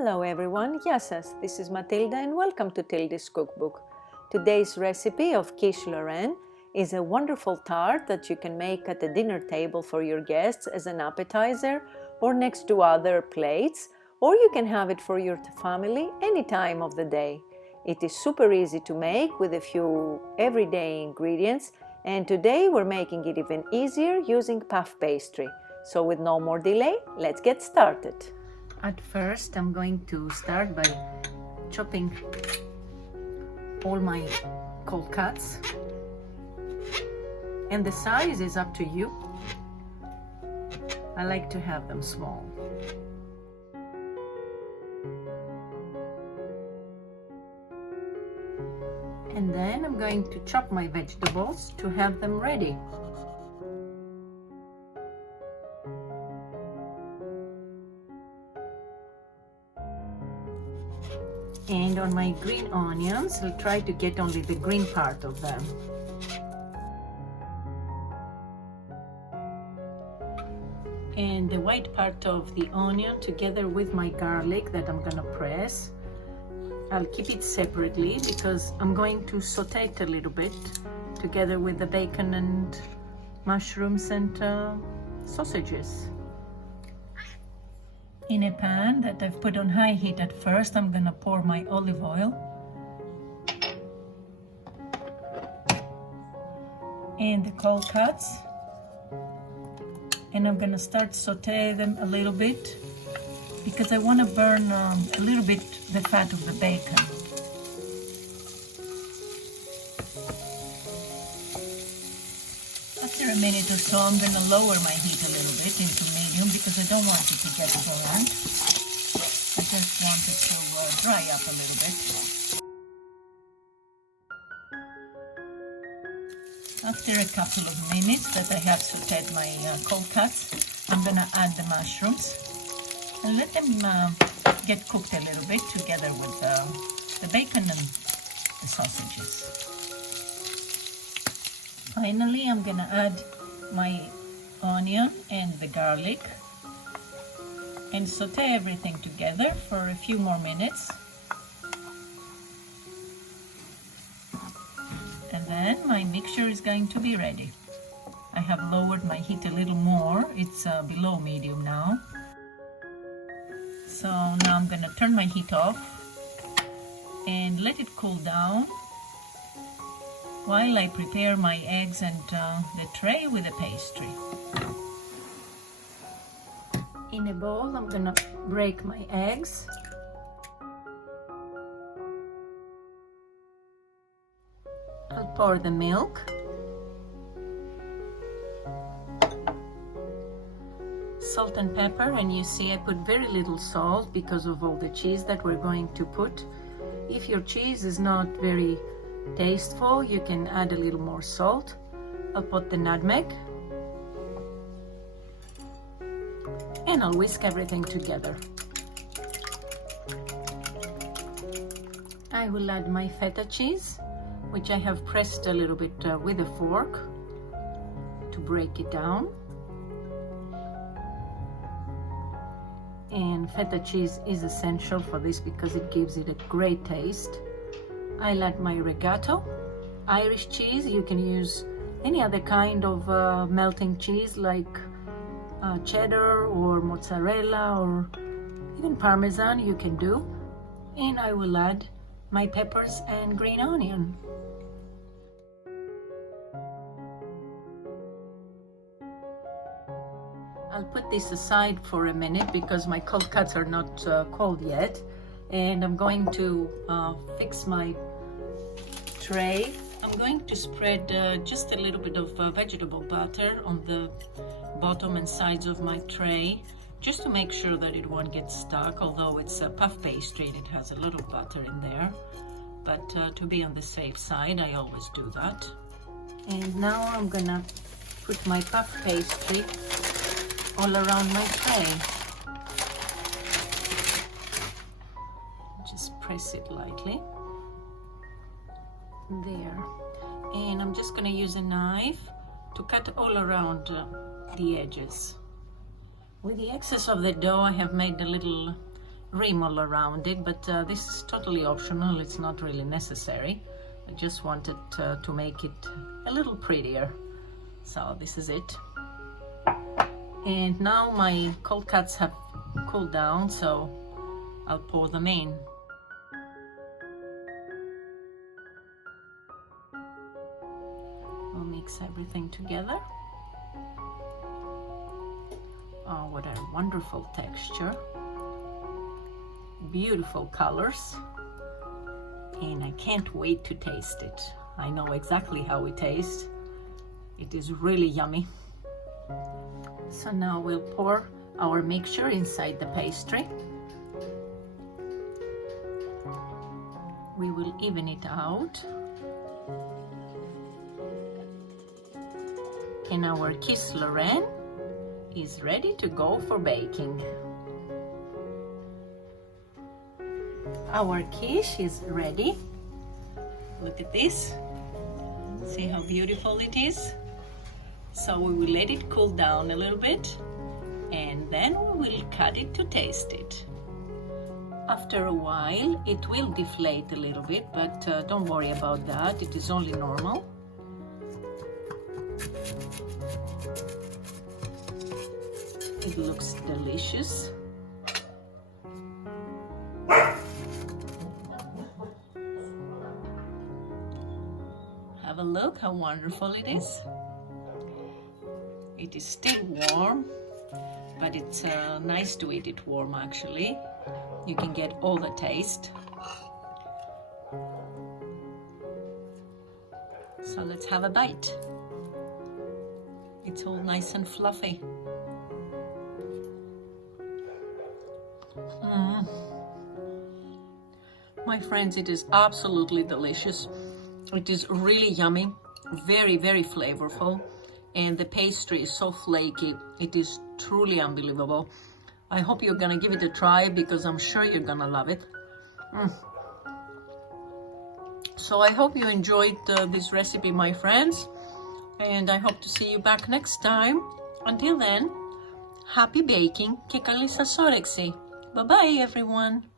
Hello everyone, Γεια σας, this is Matilda and welcome to Tilda's Cookbook. Today's recipe of Κις Λορέν is a wonderful tart that you can make at a dinner table for your guests as an appetizer or next to other plates, or you can have it for your family any time of the day. It is super easy to make with a few everyday ingredients, and today we're making it even easier using puff pastry. So with no more delay, let's get started. At first, I'm going to start by chopping all my cold cuts, and the size is up to you. I like to have them small. And then I'm going to chop my vegetables to have them ready. And on my green onions, I'll try to get only the green part of them. And the white part of the onion together with my garlic that I'm gonna press. I'll keep it separately because I'm going to saute it a little bit together with the bacon and mushrooms and sausages. In a pan that I've put on high heat at first, I'm gonna pour my olive oil and the cold cuts, and I'm gonna start saute them a little bit because I want to burn a little bit the fat of the bacon. After a minute or so, I'm going to lower my heat a little bit into medium because I don't want it to get burned. I just want it to dry up a little bit. After a couple of minutes that I have sauteed my cold cuts, I'm going to add the mushrooms and let them get cooked a little bit together with the bacon and the sausages. Finally, I'm gonna add my onion and the garlic and saute everything together for a few more minutes. And then my mixture is going to be ready. I have lowered my heat a little more. It's below medium now. So now I'm gonna turn my heat off and let it cool down while I prepare my eggs and the tray with the pastry. In a bowl, I'm gonna break my eggs. I'll pour the milk. Salt and pepper, and you see I put very little salt because of all the cheese that we're going to put. If your cheese is not very tasteful, you can add a little more salt. I'll put the nutmeg and I'll whisk everything together. I will add my feta cheese, which I have pressed a little bit with a fork to break it down. And feta cheese is essential for this because it gives it a great taste. I'll add my reggátto, Irish cheese. You can use any other kind of melting cheese like cheddar or mozzarella or even parmesan you can do. And I will add my peppers and green onion. I'll put this aside for a minute because my cold cuts are not cold yet, and I'm going to fix my tray. I'm going to spread just a little bit of vegetable butter on the bottom and sides of my tray just to make sure that it won't get stuck, although it's a puff pastry and it has a lot of butter in there, but to be on the safe side I always do that. And now I'm gonna put my puff pastry all around my tray. Just press it lightly. There. And I'm just gonna use a knife to cut all around the edges. With the excess of the dough, I have made a little rim all around it, but this is totally optional. It's not really necessary. I just wanted to make it a little prettier. So this is it. And now my cold cuts have cooled down, so I'll pour them in. We'll mix everything together. Oh, what a wonderful texture. Beautiful colors. And I can't wait to taste it. I know exactly how it tastes. It is really yummy. So now we'll pour our mixture inside the pastry. We will even it out. And our Kις Λορέν is ready to go for baking. Our quiche is ready. Look at this. See how beautiful it is? So we will let it cool down a little bit and then we will cut it to taste it. After a while it will deflate a little bit, but don't worry about that. It is only normal. It looks delicious. Have a look how wonderful it is. It is still warm, but it's nice to eat it warm actually. You can get all the taste. So let's have a bite. It's all nice and fluffy. My friends, it is absolutely delicious. It is really yummy, very, very flavorful, and the pastry is so flaky. It is truly unbelievable. I hope you're gonna give it a try because I'm sure you're gonna love it. So I hope you enjoyed this recipe, my friends, and I hope to see you back next time. Until then, happy baking και καλή σας όρεξη. Bye bye everyone.